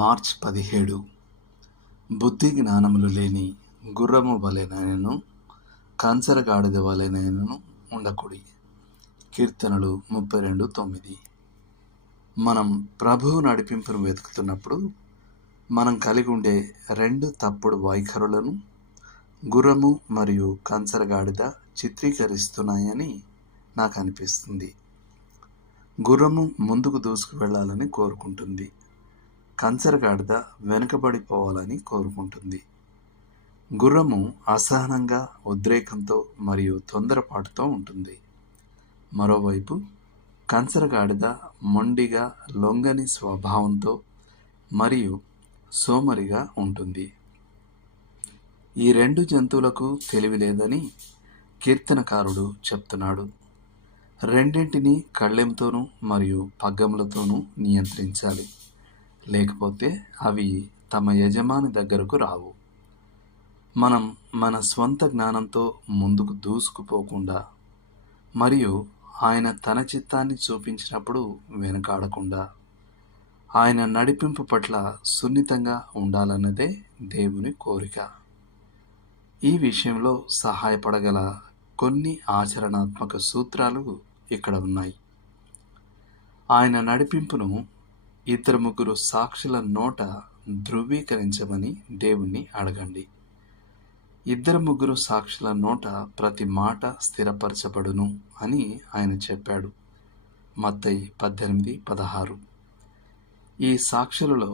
March 17. బుద్ధి జ్ఞానములు లేని గుర్రము వలెనైనను కంచరగాడిద వలెనైనను ఉండకుడి. కీర్తనలు 32:9. మనం ప్రభువు నడిపింపును వెతుకుతున్నప్పుడు మనం కలిగి ఉండే రెండు తప్పుడు వైఖరులను గుర్రము మరియు కంచరగాడిద చిత్రీకరిస్తున్నాయని నాకు అనిపిస్తుంది. గుర్రము ముందుకు దూసుకు వెళ్ళాలని కోరుకుంటుంది, కంచరగాడిద వెనుకబడిపోవాలని కోరుకుంటుంది. గుర్రము అసహనంగా, ఉద్రేకంతో మరియు తొందరపాటుతో ఉంటుంది. మరోవైపు కంచరగాడిద మొండిగా, లొంగని స్వభావంతో మరియు సోమరిగా ఉంటుంది. ఈ రెండు జంతువులకు తెలివి లేదని కీర్తనకారుడు చెప్తున్నాడు. రెండింటినీ కళ్ళెంతోనూ మరియు పగ్గములతోనూ నియంత్రించాలి, లేకపోతే అవి తమ యజమాని దగ్గరకు రావు. మనం మన స్వంత జ్ఞానంతో ముందుకు దూసుకుపోకుండా మరియు ఆయన తన చిత్తాన్ని చూపించినప్పుడు వెనకాడకుండా ఆయన నడిపింపు పట్ల సున్నితంగా ఉండాలన్నదే దేవుని కోరిక. ఈ విషయంలో సహాయపడగల కొన్ని ఆచరణాత్మక సూత్రాలు ఇక్కడ ఉన్నాయి. ఆయన నడిపింపును 2-3 సాక్షుల నోట ధృవీకరించమని దేవుణ్ణి అడగండి. 2-3 సాక్షుల నోట ప్రతి మాట స్థిరపరచబడును అని ఆయన చెప్పాడు. మత్తయి 18:16. ఈ సాక్షులలో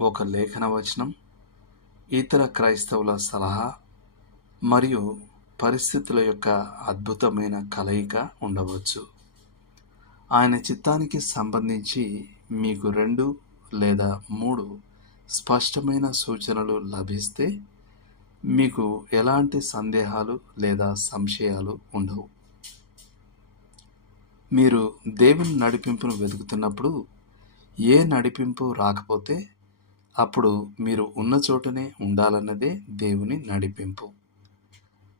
ఒక లేఖన వచనం, ఇతర క్రైస్తవుల సలహా మరియు పరిస్థితుల యొక్క అద్భుతమైన కలయిక ఉండవచ్చు. ఆయన చిత్తానికి సంబంధించి మీకు 2 లేదా 3 స్పష్టమైన సూచనలు లభిస్తే మీకు ఎలాంటి సందేహాలు లేదా సంశయాలు ఉండవు. మీరు దేవుని నడిపింపును వెతుకుతున్నప్పుడు ఏ నడిపింపు రాకపోతే అప్పుడు మీరు ఉన్న చోటనే ఉండాలన్నదే దేవుని నడిపింపు.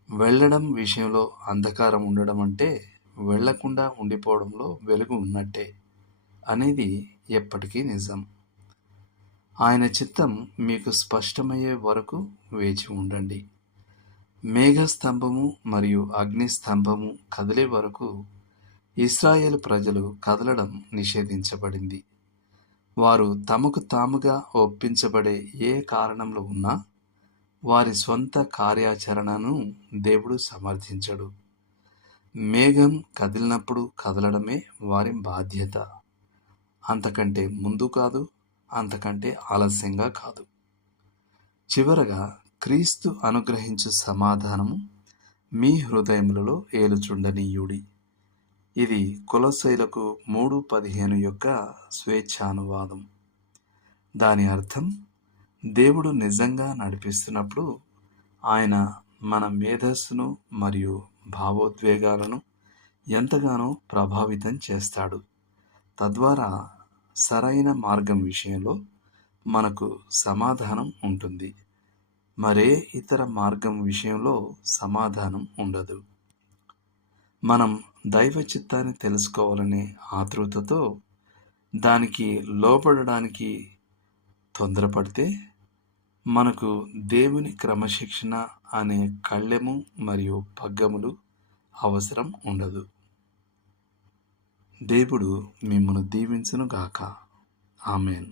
వెళ్ళడం విషయంలో అంధకారం ఉండడం అంటే వెళ్లకుండా ఉండిపోవడంలో వెలుగు ఉన్నట్టే అనేది ఎప్పటికీ నిజం. ఆయన చిత్తం మీకు స్పష్టమయ్యే వరకు వేచి ఉండండి. మేఘస్తంభము మరియు అగ్నిస్తంభము కదిలే వరకు ఇశ్రాయేలు ప్రజలు కదలడం నిషేధించబడింది. వారు తమకు తాముగా ఒప్పించబడే ఏ కారణంలో ఉన్నా వారి స్వంత కార్యాచరణను దేవుడు సమర్థించడు. మేఘం కదిలినప్పుడు కదలడమే వారి బాధ్యత. అంతకంటే ముందు కాదు, అంతకంటే ఆలస్యంగా కాదు. చివరగా క్రీస్తు అనుగ్రహించు సమాధానము మీ హృదయములలో ఏలుచుండనీయుడి. ఇది కొలొస్సీయులకు 3:15 యొక్క స్వేచ్ఛానువాదం. దాని అర్థం, దేవుడు నిజంగా నడిపిస్తున్నప్పుడు ఆయన మన మేధస్సును మరియు భావోద్వేగాలను ఎంతగానో ప్రభావితం చేస్తాడు. తద్వారా సరైన మార్గం విషయంలో మనకు సమాధానం ఉంటుంది, మరే ఇతర మార్గం విషయంలో సమాధానం ఉండదు. మనం దైవ చిత్తాన్ని తెలుసుకోవాలనే ఆతృతతో దానికి లోబడడానికి తొందరపడితే మనకు దేవుని క్రమశిక్షణ అనే కళ్ళెము మరియు పగ్గములు అవసరం ఉండదు. దేవుడు మిమ్మును దీవించును గాక. ఆమేన్.